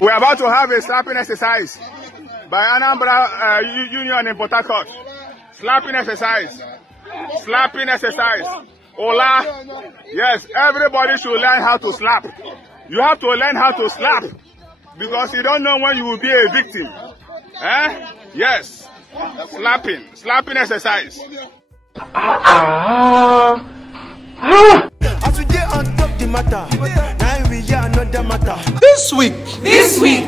We're about to have a slapping exercise by Anambra Union in Port Harcourt. Slapping exercise. Slapping exercise. Ola. Yes, everybody should learn how to slap. You have to learn how to slap because you don't know when you will be a victim. Eh? Yes. Slapping. Slapping exercise. As we get on top the matter, now we hear another matter. This week,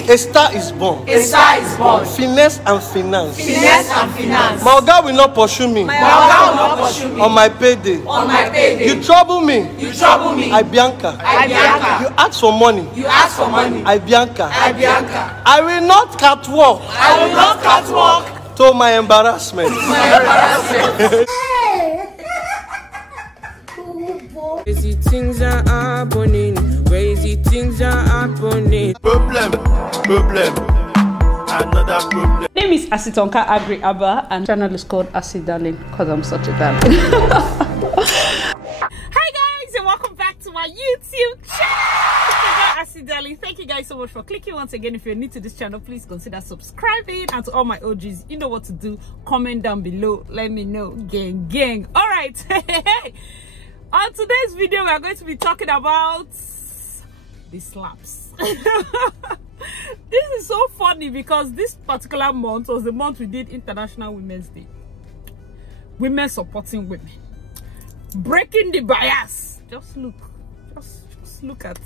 a star is born. A star is born. Finesse and finance. Finesse and finance. My God will not pursue me. My God will not pursue me. On my payday. On my payday. You trouble me. You trouble me. I Bianca. I Bianca. You ask for money. You ask for money. I Bianca. I Bianca. I will not catwalk. I will not catwalk. To my embarrassment. My embarrassment. Crazy things are happening. Crazy things are happening. Problem. Another problem. Name is Asitonka Agri Abba and channel is called Asi Darling because I'm such a darling. Hi guys and welcome back to my YouTube channel. Asi Darling. Thank you guys so much for clicking once again. If you're new to this channel, please consider subscribing, and to all my OGs, you know what to do. Comment down below. Let me know. Gang. All right. On today's video, we are going to be talking about the slaps. This is so funny because this particular month was the month we did International Women's Day. Women supporting women. Breaking the bias. Just look at.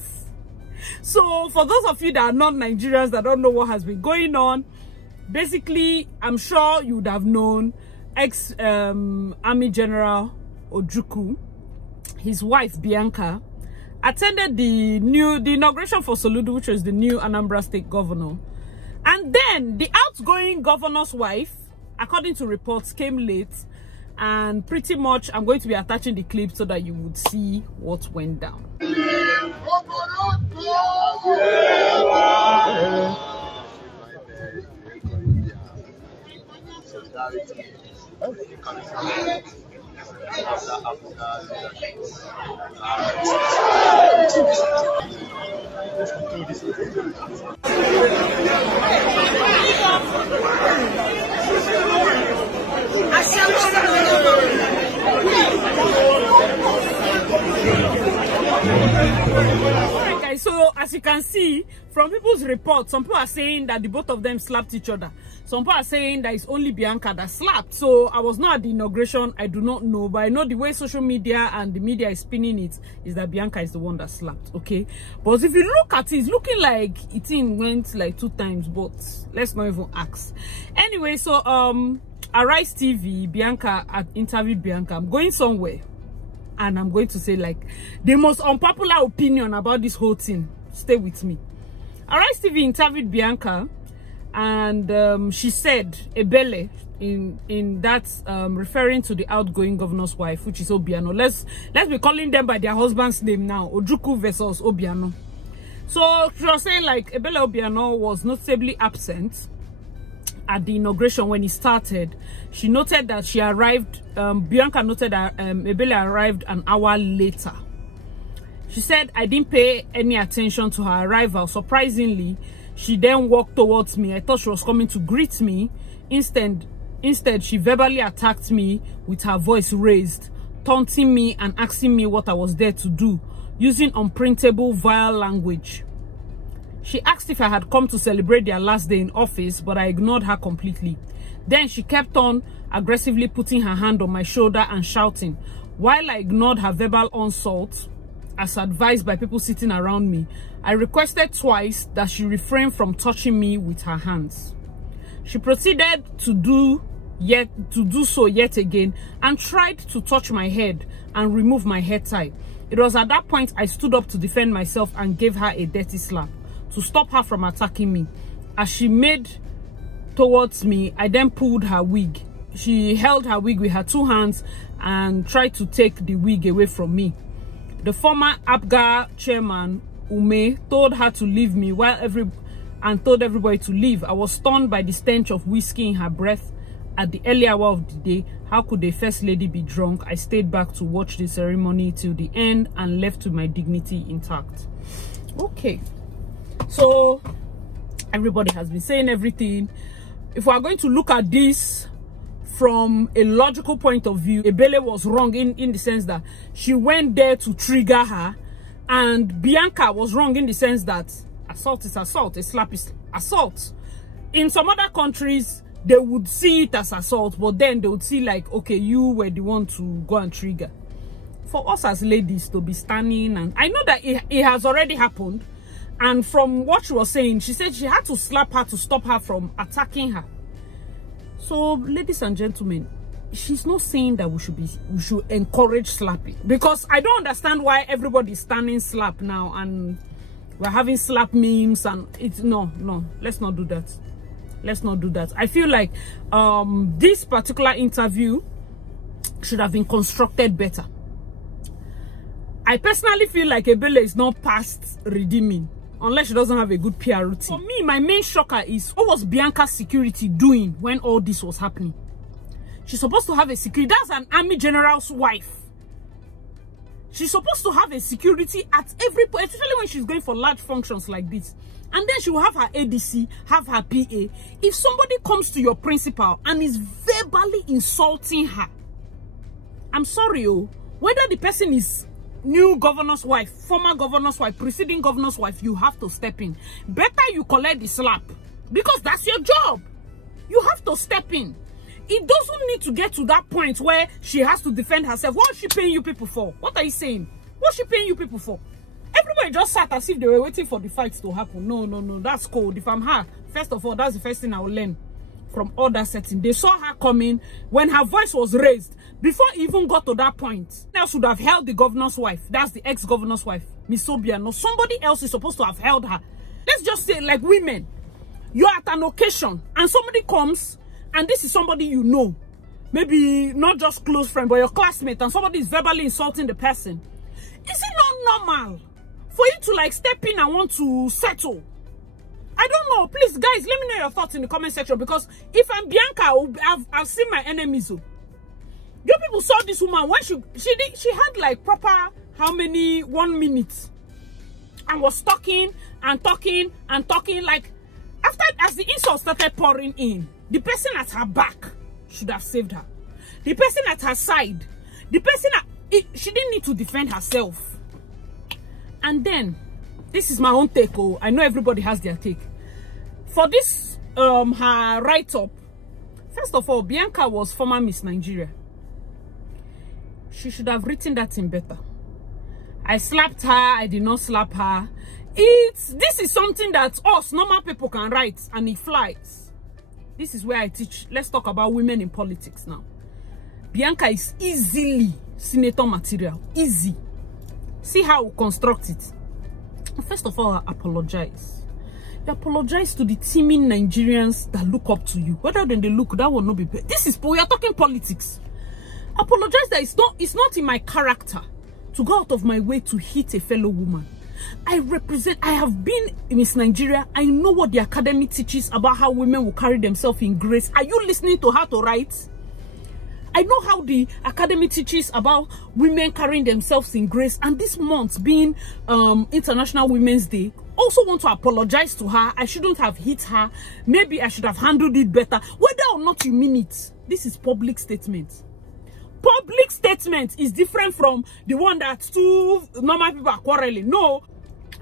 So for those of you that are not Nigerians that don't know what has been going on, basically, I'm sure you would have known ex-Army General Ojukwu, his wife Bianca, attended the inauguration for Soludo, which was the new Anambra State governor. And then the outgoing governor's wife, according to reports, came late, and pretty much I'm going to be attaching the clip so that you would see what went down. Alright guys, so as you can see from people's reports, some people are saying that the both of them slapped each other. Some people are saying that it's only Bianca that slapped. So I was not at the inauguration, I do not know, but I know the way social media and the media is spinning it is that Bianca is the one that slapped, okay? But if you look at it, it's looking like it went like 2 times, but let's not even ask. Anyway, so Arise TV, Bianca interviewed Bianca. I'm going somewhere and I'm going to say like the most unpopular opinion about this whole thing. Stay with me. Arise TV interviewed Bianca, and she said Ebele in that referring to the outgoing governor's wife, which is Obiano. Let's be calling them by their husband's name now. Ojukwu versus Obiano. So she was saying like Ebele Obiano was notably absent at the inauguration when he started. She noted that she arrived, Bianca noted that Ebele arrived an hour later. She said, I didn't pay any attention to her arrival. Surprisingly, she then walked towards me. I thought she was coming to greet me. Instead, she verbally attacked me with her voice raised, taunting me and asking me what I was there to do, using unprintable, vile language. She asked if I had come to celebrate their last day in office, but I ignored her completely. Then she kept on aggressively putting her hand on my shoulder and shouting. While I ignored her verbal onslaught, as advised by people sitting around me, I requested twice that she refrain from touching me with her hands. She proceeded to do so yet again and tried to touch my head and remove my head tie. It was at that point I stood up to defend myself and gave her a dirty slap to stop her from attacking me. As she made towards me, I then pulled her wig. She held her wig with her 2 hands and tried to take the wig away from me. The former APGA chairman, Ume, told her to leave me told everybody to leave. I was stunned by the stench of whiskey in her breath at the early hour of the day. How could a first lady be drunk? I stayed back to watch the ceremony till the end and left with my dignity intact. Okay, so everybody has been saying everything. If we are going to look at this from a logical point of view, Ebele was wrong in the sense that she went there to trigger her, and Bianca was wrong in the sense that assault is assault, a slap is assault. In some other countries, they would see it as assault, but then they would see like, okay, you were the one to go and trigger. For us as ladies to be standing, and I know that it has already happened, and from what she was saying, she said she had to slap her to stop her from attacking her. So, ladies and gentlemen, she's not saying that we should encourage slapping, because I don't understand why everybody's standing slap now and we're having slap memes, and it's no, let's not do that. Let's not do that. I feel like this particular interview should have been constructed better. I personally feel like Ebele is not past redeeming unless she doesn't have a good PR routine. For me, my main shocker is, what was Bianca's security doing when all this was happening? She's supposed to have a security. That's an army general's wife. She's supposed to have a security at every point, especially when she's going for large functions like this. And then she will have her ADC, have her PA. If somebody comes to your principal and is verbally insulting her, I'm sorry, whether the person is new governor's wife, former governor's wife, preceding governor's wife, you have to step in. Better you collect the slap, because that's your job. You have to step in. It doesn't need to get to that point where she has to defend herself. What is she paying you people for? What are you saying? What's she paying you people for? Everybody just sat as if they were waiting for the fight to happen. No, that's cold. If I'm her, first of all, that's the first thing I will learn from all that setting. They saw her coming when her voice was raised. Before it even got to that point, else should have held the governor's wife. That's the ex-governor's wife, Miss Obiano. Somebody else is supposed to have held her. Let's just say, like women, you're at an occasion and somebody comes, and this is somebody you know, maybe not just close friend, but your classmate, and somebody is verbally insulting the person. Is it not normal for you to like step in and want to settle? I don't know. Please, guys, let me know your thoughts in the comment section, because if I'm Bianca, I've seen my enemies. You people saw this woman when she had like proper how many 1 minute, and was talking and talking and talking. Like as the insult started pouring in, the person at her back should have saved her. The person at her side, the person she didn't need to defend herself. And then this is my own take. I know everybody has their take. For this her write-up, first of all, Bianca was former Miss Nigeria. She should have written that in better. I slapped her, I did not slap her. This is something that us normal people can write and it flies. This is where I teach. Let's talk about women in politics now. Bianca is easily senator material. Easy. See how we construct it. First of all, I apologize. You apologize to the teeming Nigerians that look up to you. Whether they look, that will not be better. We are talking politics. Apologize that it's not in my character to go out of my way to hit a fellow woman. I have been Miss Nigeria. I know what the academy teaches about how women will carry themselves in grace. Are you listening to her to write? I know how the academy teaches about women carrying themselves in grace, and this month being International Women's Day, also want to apologize to her. I shouldn't have hit her. Maybe I should have handled it better. Whether or not you mean it, this is public statement. Public statement is different from the one that two normal people are quarreling. No,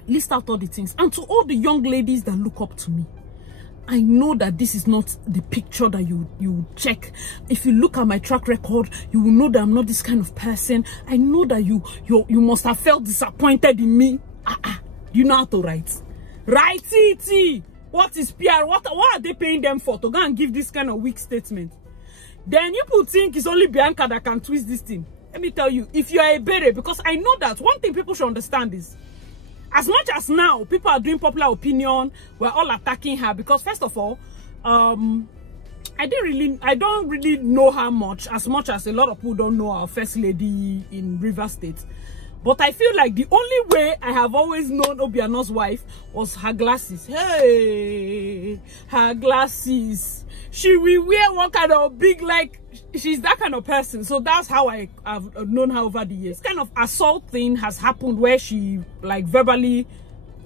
list out all the things. And to all the young ladies that look up to me, I know that this is not the picture that you check. If you look at my track record, you will know that I'm not this kind of person. I know that you must have felt disappointed in me. You know how to write. Write it. What is PR? What are they paying them for to go and give this kind of weak statement? Then you people think it's only Bianca that can twist this thing. Let me tell you, if you are Ebele, because I know that one thing people should understand is, as much as now people are doing popular opinion, we're all attacking her because first of all, I don't really know her much as a lot of people don't know our first lady in Rivers State. But I feel like the only way I have always known Obiano's wife was her glasses. Hey, her glasses. She will wear one kind of big, like, she's that kind of person. So that's how I have known her over the years. This kind of assault thing has happened where she, like, verbally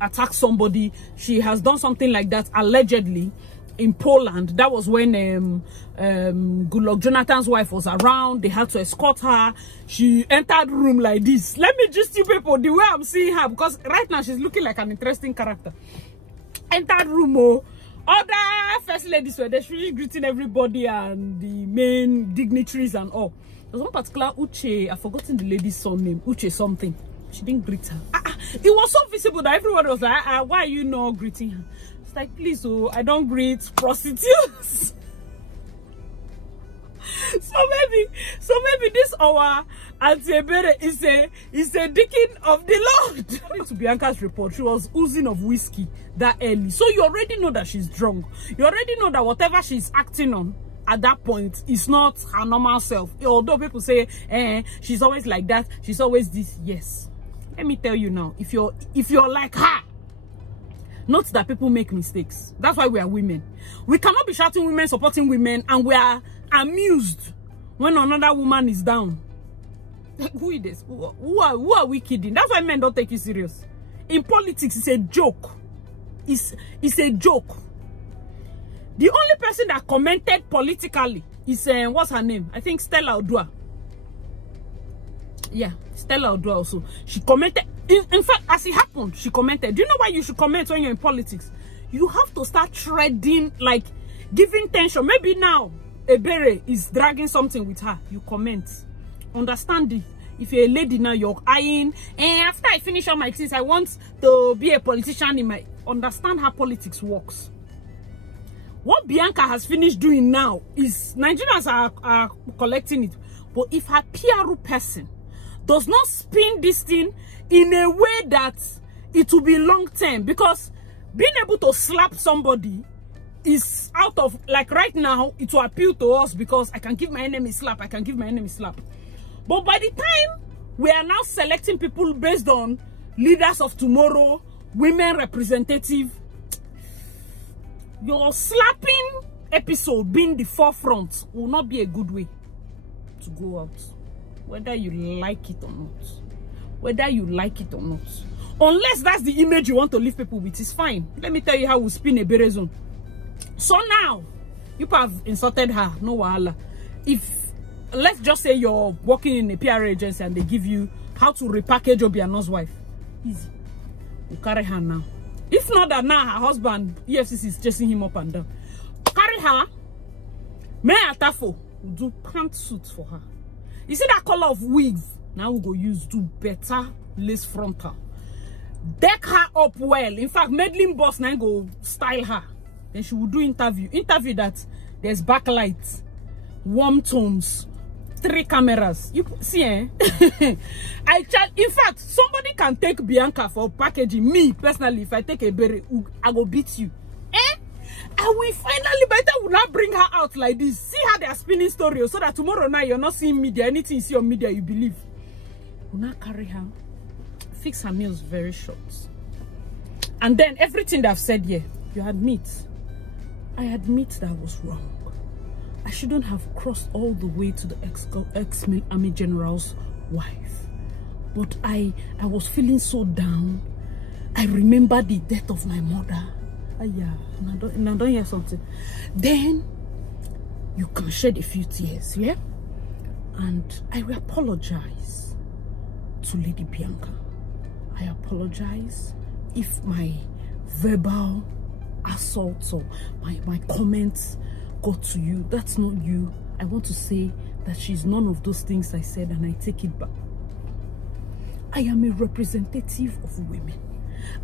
attack somebody. She has done something like that allegedly in Poland. That was when Goodluck Jonathan's wife was around. They had to escort her. She entered room like this. Let me just you people the way I'm seeing her, because right now she's looking like an interesting character. Entered room, oh, other first ladies were there. She really greeting everybody and the main dignitaries and all. There was one particular Uche, I've forgotten the lady's surname, Uche something. She didn't greet her. It was so visible that everyone was like, why are you not greeting her? It's like, please, oh, I don't greet prostitutes. so maybe this our Auntie Ebele is a deacon of the Lord. According to Bianca's report, she was oozing of whiskey that early. So you already know that she's drunk. You already know that whatever she's acting on at that point is not her normal self. Although people say, she's always like that, she's always this. Yes. Let me tell you now, if you're like her, note that people make mistakes. That's why we are women. We cannot be shouting women, supporting women, and we are amused when another woman is down. Who is this? Who are we kidding? That's why men don't take you serious. In politics, it's a joke. It's a joke. The only person that commented politically is what's her name? I think Stella Odua. Yeah, Stella Odua also. She commented. In fact, as it happened, she commented. Do you know why you should comment when you're in politics? You have to start treading, like giving tension. Maybe now Ebele is dragging something with her. You comment. Understand it. If you're a lady now, you're eyeing, and after I finish all my things, I want to be a politician in my. Understand how politics works. What Bianca has finished doing now is Nigerians are collecting it. But if her PR person does not spin this thing in a way that it will be long term, because being able to slap somebody is out of, like right now, it will appeal to us because I can give my enemy slap, I can give my enemy slap. But by the time we are now selecting people based on leaders of tomorrow, women representative, your slapping episode being the forefront will not be a good way to go out. Whether you like it or not. Whether you like it or not. Unless that's the image you want to leave people with, it's fine. Let me tell you how we spin a Ebele zone. So now, you have insulted her, no wahala. If, let's just say you're working in a PR agency and they give you how to repackage Obiano's wife. Easy. You carry her now. If not that now her husband, EFCC is chasing him up and down. Carry her. May Atafo will do pantsuits for her. You see that color of wigs? Now we go use do better lace frontal. Deck her up well. In fact, Medlin boss now go style her. Then she will do interview. Interview that there's backlights, warm tones, 3 cameras. You see, in fact, somebody can take Bianca for packaging. Me personally, if I take a berry, I go beat you. And we finally better will not bring her out like this. See how they are spinning story, so that tomorrow night you're not seeing media. Anything you see on media, you believe. Will not carry her. Fix her meals very short. And then everything that I've said here, you admit. I admit that I was wrong. I shouldn't have crossed all the way to the ex-army general's wife. But I was feeling so down. I remember the death of my mother. Yeah, and I don't hear something. Then you can shed a few tears, yeah? And I will apologize to Lady Bianca. I apologize if my verbal assaults or my comments got to you. That's not you. I want to say that she's none of those things I said, and I take it back. I am a representative of women.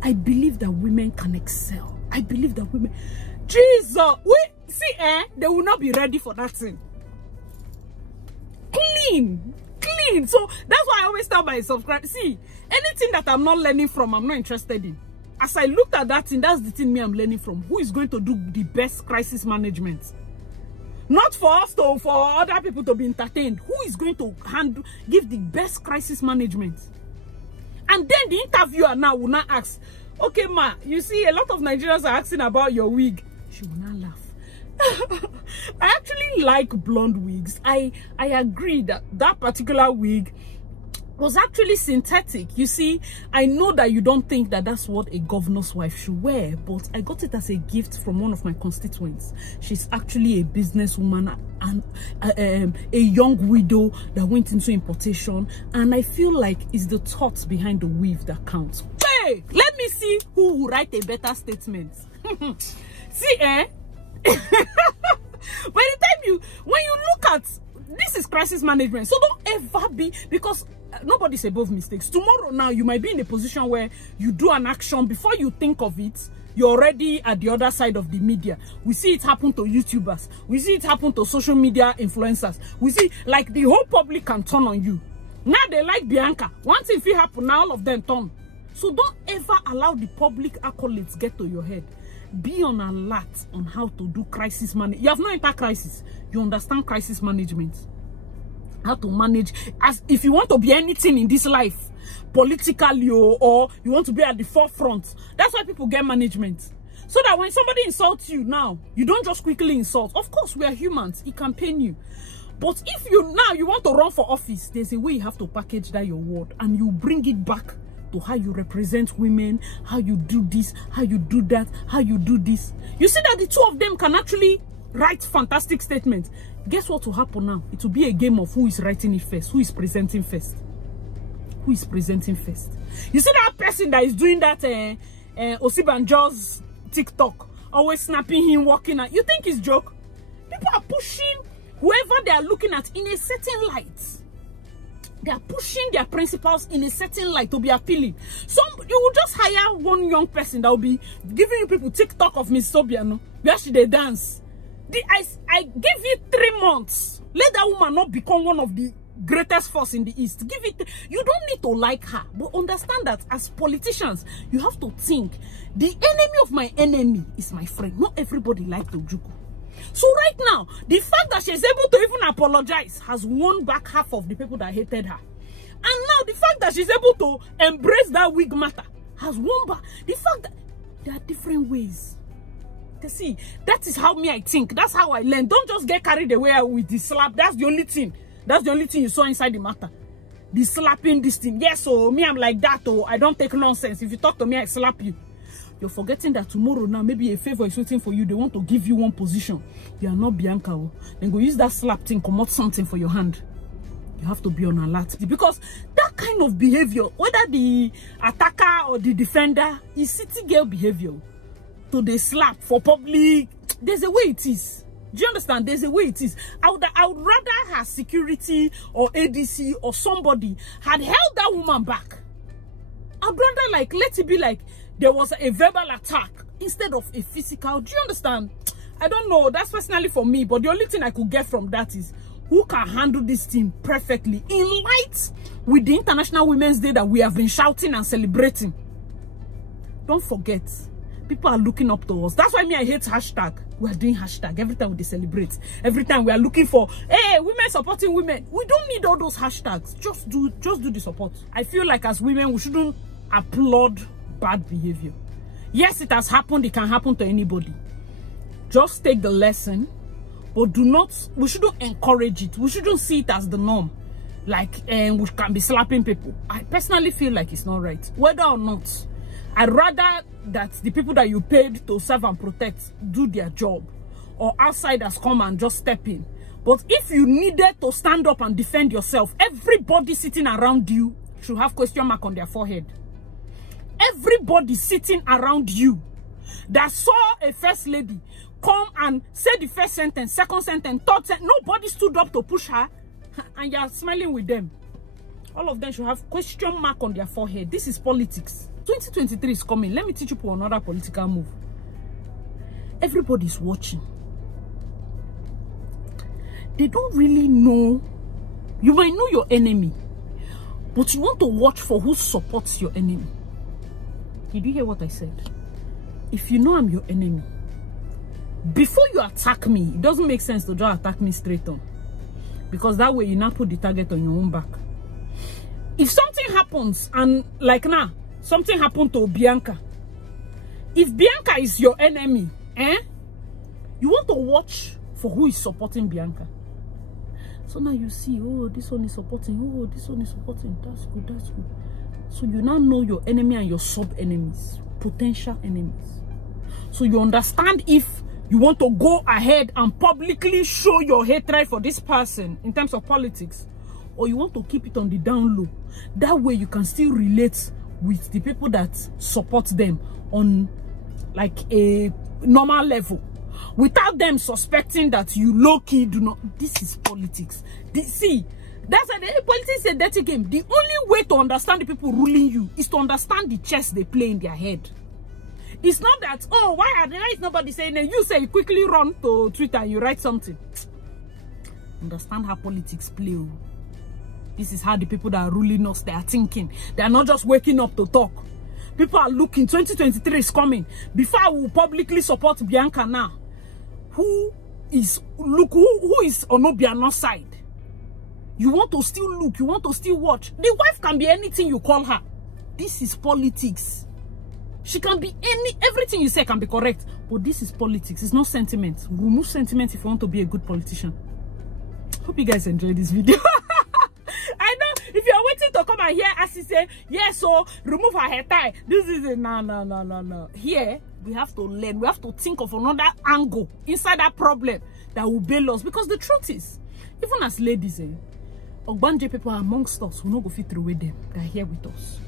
I believe that women can excel. I believe that women, Jesus, they will not be ready for that thing. Clean. So that's why I always tell my subscribers, see, anything that I'm not learning from, I'm not interested in. As I looked at that thing, that's the thing I'm learning from. Who is going to do the best crisis management? Not for us to, for other people to be entertained. Who is going to give the best crisis management? And then the interviewer now will not ask, okay, ma, you see, a lot of Nigerians are asking about your wig. She will not laugh. I actually like blonde wigs. I agree that that particular wig was actually synthetic. You see, I know that you don't think that that's what a governor's wife should wear, but I got it as a gift from one of my constituents. She's actually a businesswoman and a young widow that went into importation, and I feel like it's the thoughts behind the weave that counts. Hey, let me see who will write a better statement. See, By the time when you look at this, is crisis management. So don't ever be, because nobody's above mistakes. Tomorrow now you might be in a position where you do an action, before you think of it, you're already at the other side of the media. We see it happen to YouTubers. We see it happen to social media influencers. We see, like, the whole public can turn on you. Now they like Bianca. Once if it happen, now all of them turn. So don't ever allow the public accolades get to your head. Be on alert on how to do crisis management. You have no entire crisis. You understand crisis management. How to manage, as if you want to be anything in this life, politically or you want to be at the forefront. That's why people get management. So that when somebody insults you now, you don't just quickly insult. Of course, we are humans. It can pain you. But if you want to run for office, there's a way you have to package that your word, and you bring it back to how you represent women, how you do this, how you do that, how you do this. You see that the two of them can actually write fantastic statements. Guess what will happen now? It will be a game of who is writing it first, who is presenting first. Who is presenting first? You see that person that is doing that Osibanjo's TikTok, always snapping him, walking out. You think it's joke? People are pushing whoever they are looking at in a certain light. They are pushing their principles in a certain light to be appealing. You will just hire one young person that will be giving you people TikTok of Miss Obiano, where she they dance. I give you 3 months. Let that woman not become one of the greatest force in the East. Give it. You don't need to like her, but understand that as politicians, you have to think the enemy of my enemy is my friend. Not everybody likes Ojukwu. So right now, the fact that she's able to even apologize has won back half of the people that hated her. And now the fact that she's able to embrace that wig matter has won back the fact that there are different ways. You see, that is how I think. That's how I learn. Don't just get carried away with the slap. That's the only thing. That's the only thing you saw inside the matter. The slapping this thing. Yes, so me, I'm like that. Oh, I don't take nonsense. If you talk to me, I slap you. You're forgetting that tomorrow now, maybe a favor is waiting for you. They want to give you one position. You are not Bianca. Oh. Then go use that slap thing, come out something for your hand. You have to be on alert. Because that kind of behavior, whether the attacker or the defender, is city girl behavior. To the slap for public, there's a way it is. Do you understand? There's a way it is. I would rather her security or ADC or somebody had held that woman back. I'd rather let it be like there was a verbal attack instead of a physical. Do you understand? I don't know. That's personally for me. But the only thing I could get from that is who can handle this thing perfectly in light with the International Women's Day that we have been shouting and celebrating. Don't forget. People are looking up to us. That's why I hate hashtag. We are doing hashtag every time we celebrate. Every time we are looking for, hey, women supporting women. We don't need all those hashtags. Just do the support. I feel like as women, we shouldn't applaud bad behavior. Yes, it has happened. It can happen to anybody. Just take the lesson, but we shouldn't encourage it. We shouldn't see it as the norm. We can be slapping people. I personally feel like it's not right. Whether or not, I'd rather that the people that you paid to serve and protect do their job, or outsiders come and just step in. But if you needed to stand up and defend yourself, everybody sitting around you should have question mark on their forehead. Everybody sitting around you that saw a first lady come and say the first sentence, second sentence, third sentence, nobody stood up to push her, and you're smiling with them. All of them should have question mark on their forehead. This is politics. 2023 is coming. Let me teach you for another political move. Everybody's watching. They don't really know. You might know your enemy, but you want to watch for who supports your enemy. Did you hear what I said? If you know I'm your enemy, before you attack me, it doesn't make sense to just attack me straight on. Because that way you now put the target on your own back. If something happens, and like now, something happened to Bianca. If Bianca is your enemy, you want to watch for who is supporting Bianca. So now you see, oh, this one is supporting, oh, this one is supporting. That's good, that's good. So you now know your enemy and your sub-enemies, potential enemies. So you understand if you want to go ahead and publicly show your hatred for this person in terms of politics, or you want to keep it on the down low. That way you can still relate with the people that support them on like a normal level, without them suspecting that you low-key do not. This is politics. See, that's why politics is a dirty game. The only way to understand the people ruling you is to understand the chess they play in their head. It's not that, oh, why is nobody saying it? You say you quickly run to Twitter and you write something. Understand how politics play. This is how the people that are ruling us, they are thinking. They are not just waking up to talk. People are looking. 2023 is coming. Before I will publicly support Bianca now, who is on Obiano's side? You want to still look, you want to still watch. The wife can be anything you call her. This is politics. She can be everything you say can be correct. But this is politics. It's not sentiment. Remove sentiment if you want to be a good politician. Hope you guys enjoyed this video. I know if you're waiting to come and hear Asi say, yeah, so remove her hair tie. This is a no. Here, we have to learn. We have to think of another angle inside that problem that will bail us. Because the truth is, even as ladies, Ogbanje people are amongst us who not go fit through with them. They're here with us.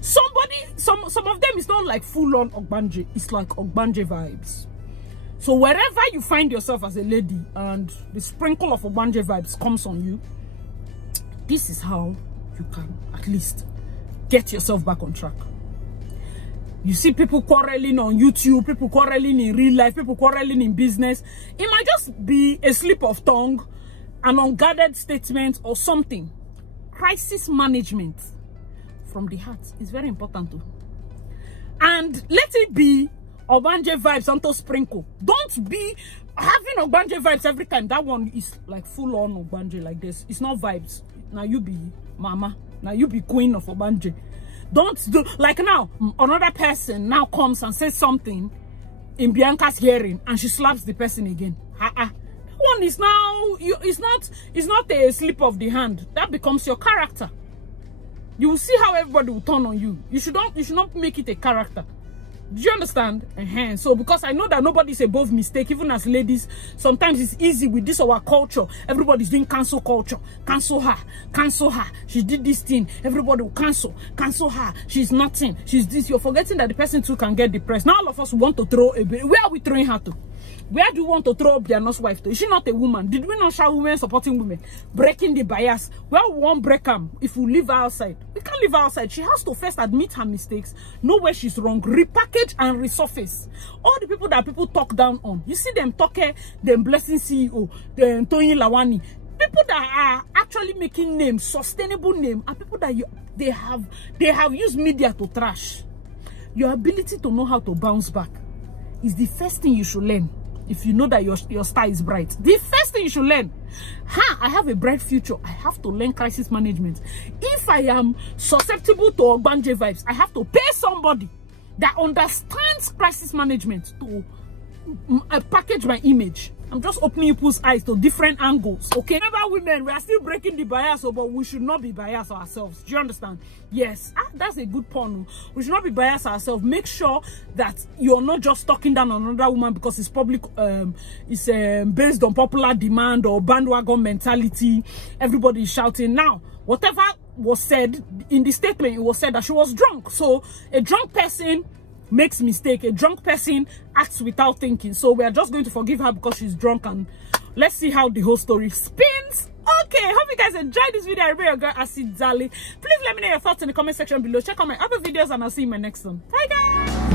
Some of them is not like full-on Ogbanje. It's like Ogbanje vibes. So wherever you find yourself as a lady and the sprinkle of Ogbanje vibes comes on you, this is how you can at least get yourself back on track. You see people quarreling on YouTube, people quarreling in real life, people quarreling in business. It might just be a slip of tongue, an unguarded statement or something. Crisis management from the heart is very important too. And let it be Ogbanje vibes unto sprinkle. Don't be having Ogbanje vibes every time. That one is like full on Ogbanje like this. It's not vibes. Now you be mama. Now you be queen of Ogbanje. Don't do like now another person now comes and says something in Bianca's hearing and she slaps the person again. That one is now it's not a slip of the hand. That becomes your character. You will see how everybody will turn on you. You should not make it a character. Do you understand? So because I know that nobody's above mistake, even as ladies, sometimes it's easy with this our culture. Everybody's doing cancel culture. Cancel her. Cancel her. She did this thing. Everybody will cancel. Cancel her. She's nothing. She's this. You're forgetting that the person too can get depressed. Now all of us want to throw Ebele. Where are we throwing her to? Where do you want to throw Obiano's wife to? Is she not a woman? Did we not show women supporting women? Breaking the bias. Well, we won't break them if we leave her outside. We can't leave her outside. She has to first admit her mistakes, know where she's wrong, repackage and resurface. All the people that people talk down on. You see them talking, them blessing CEO, them Tony Lawani. People that are actually making names, sustainable name, are people that they have used media to trash. Your ability to know how to bounce back is the first thing you should learn. If you know that your star is bright, the first thing you should learn, I have a bright future. I have to learn crisis management. If I am susceptible to Ogbanje vibes, I have to pay somebody that understands crisis management to package my image. I'm just opening people's eyes to different angles, okay? Remember, women, we are still breaking the bias, but we should not be biased ourselves. Do you understand? Yes, that's a good point. We should not be biased ourselves. Make sure that you're not just talking down on another woman because it's public, it's based on popular demand or bandwagon mentality. Everybody is shouting. Now, whatever was said in the statement, it was said that she was drunk. So a drunk person makes mistake. A drunk person acts without thinking. So we are just going to forgive her because she's drunk, and let's see how the whole story spins. Okay, hope you guys enjoyed this video. I remember your girl Asi Dali. Please let me know your thoughts in the comment section below. Check out my other videos and I'll see you in my next one. Bye guys.